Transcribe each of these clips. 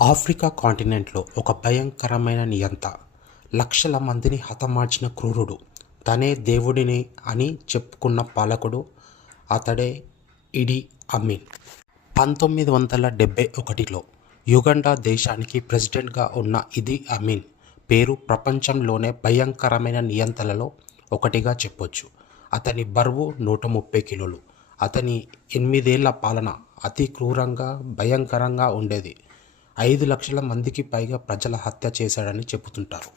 Africa కాంటినెంట్లో ఒక భయంకరమైన నియంత. లక్షల మందిని హతమార్చిన క్రూరుడు. తనే దేవుడిని అని చెప్పుకున్న పాలకుడు అతడే ఇడి అమీన్. పంతొమ్మిది వందల డెబ్బై ఒకటిలో యుగండా దేశానికి ప్రెసిడెంట్గా ఉన్న ఇది అమీన్ పేరు ప్రపంచంలోనే భయంకరమైన నియంతలలో ఒకటిగా చెప్పొచ్చు. అతని బరువు నూట ముప్పై కిలోలు. అతని ఎనిమిదేళ్ళ పాలన అతి క్రూరంగా భయంకరంగా ఉండేది. ఐదు లక్షల మందికి పైగా ప్రజల హత్య చేశాడని చెబుతుంటారు.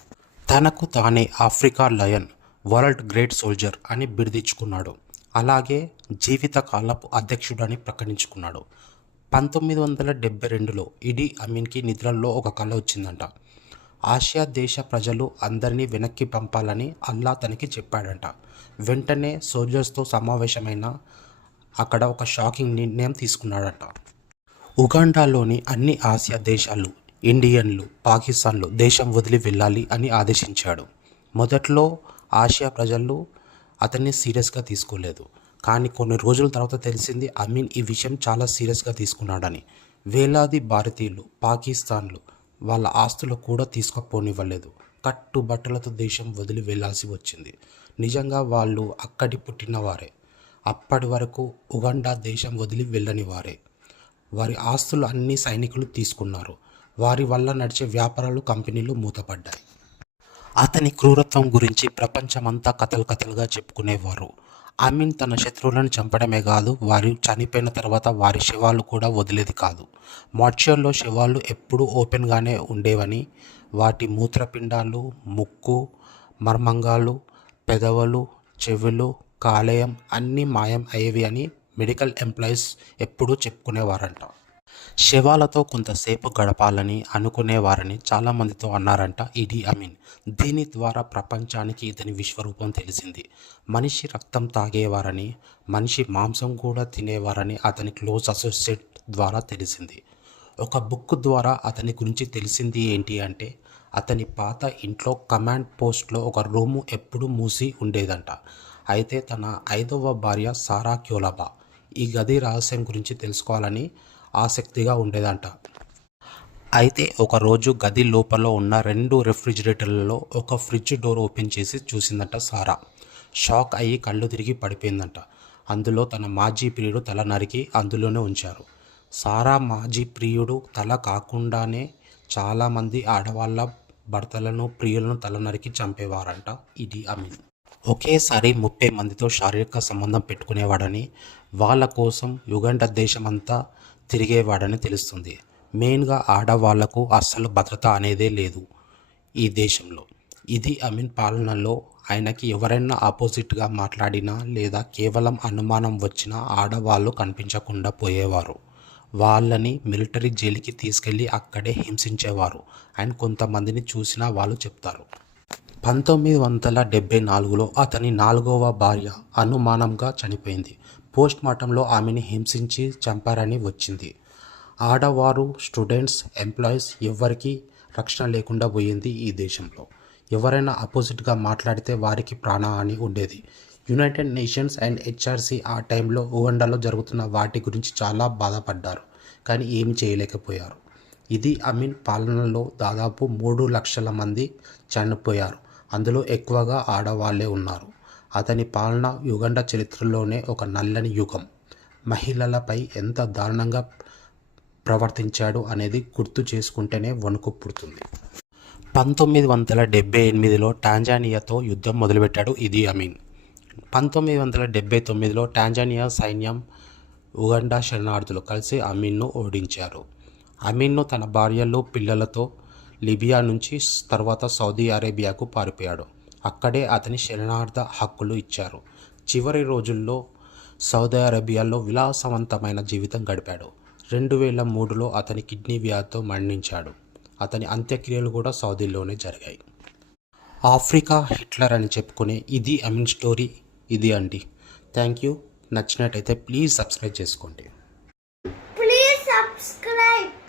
తనకు తానే Africa lion world great soldier అని బిరుదించుకున్నాడు అలాగే జీవితకాలపు అధ్యక్షుడని ప్రకటించుకున్నాడు. పంతొమ్మిది వందల డెబ్బై రెండులో ఇడీ అమీన్కి నిద్రల్లో ఒక కళ వచ్చిందంట. ఆసియా దేశ ప్రజలు అందరినీ వెనక్కి పంపాలని అల్లా తనకి చెప్పాడంట. వెంటనే సోల్జర్స్తో సమావేశమైన అక్కడ ఒక షాకింగ్ నిర్ణయం తీసుకున్నాడట. ఉగాండాలోని అన్ని ఆసియా దేశాలు ఇండియన్లు పాకిస్తాన్లు దేశం వదిలి వెళ్ళాలి అని ఆదేశించాడు. మొదట్లో ఆసియా ప్రజలు అతన్ని సీరియస్గా తీసుకోలేదు. కానీ కొన్ని రోజుల తర్వాత తెలిసింది అమీన్ ఈ విషయం చాలా సీరియస్గా తీసుకున్నాడని. వేలాది భారతీయులు పాకిస్తాన్లు వాళ్ళ ఆస్తులు కూడా తీసుకుపోనివ్వలేదు కట్టుబట్టలతో దేశం వదిలి వెళ్ళాల్సి వచ్చింది. నిజంగా వాళ్ళు అక్కడి పుట్టినవారే. అప్పటి వరకు ఉగండా దేశం వదిలి వెళ్ళని వారే వారి ఆస్తులు అన్ని సైనికులు తీసుకున్నారు. వారి వల్ల నడిచే వ్యాపారాలు కంపెనీలు మూతపడ్డాయి. అతని క్రూరత్వం గురించి ప్రపంచమంతా కథలు కథలుగా చెప్పుకునేవారు. అమీన్ తన శత్రువులను చంపడమే కాదు వారు చనిపోయిన తర్వాత వారి శవాలు కూడా వదిలేది కాదు. మార్చుల్లో శవాలు ఎప్పుడూ ఓపెన్గానే ఉండేవని వాటి మూత్రపిండాలు ముక్కు మర్మంగాలు పెదవులు చెవులు కాలేయం అన్నీ మాయం అయ్యేవి అని మెడికల్ ఎంప్లాయీస్ ఎప్పుడూ చెప్పుకునేవారంట. శవాలతో కొంతసేపు గడపాలని అనుకునేవారని చాలామందితో అన్నారంట ఇడి అమీన్. దీని ద్వారా ప్రపంచానికి ఇతని విశ్వరూపం తెలిసింది. మనిషి రక్తం తాగేవారని మనిషి మాంసం కూడా తినేవారని అతని క్లోజ్ అసోసియేట్ ద్వారా తెలిసింది. ఒక బుక్ ద్వారా అతని గురించి తెలిసింది ఏంటి అంటే అతని పాత ఇంట్లో కమాండ్ పోస్ట్లో ఒక రూము ఎప్పుడూ మూసి ఉండేదంట. అయితే తన ఐదవ భార్య సారా క్యోలబా. ఈ గది రహస్యం గురించి తెలుసుకోవాలని ఆసక్తిగా ఉండేదంట. అయితే ఒకరోజు గది లోపల ఉన్న రెండు రెఫ్రిజిరేటర్లలో ఒక ఫ్రిడ్జ్ డోర్ ఓపెన్ చేసి చూసిందంట సారా. షాక్ అయ్యి కళ్ళు తిరిగి పడిపోయిందంట. అందులో తన మాజీ ప్రియుడు తల నరికి అందులోనే ఉంచారు. సారా మాజీ ప్రియుడు తల కాకుండానే చాలామంది ఆడవాళ్ళ భర్తలను ప్రియులను తల నరికి చంపేవారంట ఇది అమీన్. ఒకేసారి ముప్పై మందితో శారీరక సంబంధం పెట్టుకునేవాడని వాళ్ళ కోసం యుగండ దేశమంతా తిరిగేవాడని తెలుస్తుంది. మెయిన్గా ఆడవాళ్ళకు అస్సలు భద్రత అనేదే లేదు ఈ దేశంలో. ఇది అమీన్ పాలనలో ఆయనకి ఎవరైనా ఆపోజిట్గా మాట్లాడినా లేదా కేవలం అనుమానం వచ్చినా ఆడవాళ్ళు కనిపించకుండా పోయేవారు. వాళ్ళని మిలిటరీ జైలుకి తీసుకెళ్ళి అక్కడే హింసించేవారు. అండ్ కొంతమందిని చూసినా వాళ్ళు చెప్తారు. పంతొమ్మిది వందల డెబ్బై నాలుగులో అతని నాలుగవ భార్య అనుమానంగా చనిపోయింది. పోస్ట్ మార్టంలో ఆమెని హింసించి చంపారని వచ్చింది. ఆడవారు స్టూడెంట్స్ ఎంప్లాయీస్ ఎవ్వరికీ రక్షణ లేకుండా పోయింది ఈ దేశంలో. ఎవరైనా అపోజిట్గా మాట్లాడితే వారికి ప్రాణహాని ఉండేది. యునైటెడ్ నేషన్స్ అండ్ హెచ్ఆర్సీ ఆ టైంలో ఉగండాలో జరుగుతున్న వాటి గురించి చాలా బాధపడ్డారు కానీ ఏమి చేయలేకపోయారు. ఇది అమీన్ పాలనలో దాదాపు మూడు లక్షల మంది చనిపోయారు. అందులో ఎక్కువగా ఆడవాళ్ళే ఉన్నారు. అతని పాలన యుగండ చరిత్రలోనే ఒక నల్లని యుగం. మహిళలపై ఎంత దారుణంగా ప్రవర్తించాడు అనేది గుర్తు చేసుకుంటేనే వణుకు పుడుతుంది. పంతొమ్మిది వందల డెబ్బై ఎనిమిదిలో టాంజానియాతో యుద్ధం మొదలుపెట్టాడు ఇది అమీన్. పంతొమ్మిది వందల డెబ్బై తొమ్మిదిలో టాంజానియా సైన్యం ఉగండా శరణార్థులు కలిసి అమీన్ను ఓడించారు. అమీన్ను తన భార్యలు పిల్లలతో లిబియా నుంచి తర్వాత సౌదీ అరేబియాకు పారిపోయాడు. అక్కడే అతని శరణార్థ హక్కులు ఇచ్చారు. చివరి రోజుల్లో సౌదీ అరేబియాలో విలాసవంతమైన జీవితం గడిపాడు. రెండు వేల మూడులో అతని కిడ్నీ వ్యాధితో మరణించాడు. అతని అంత్యక్రియలు కూడా సౌదీలోనే జరిగాయి. ఆఫ్రికా హిట్లర్ అని చెప్పుకునే ఇది అమీన్ స్టోరీ ఇది అండి. Thank you. నచ్చినట్టయితే ప్లీజ్ సబ్స్క్రైబ్ చేసుకోండి. Please subscribe.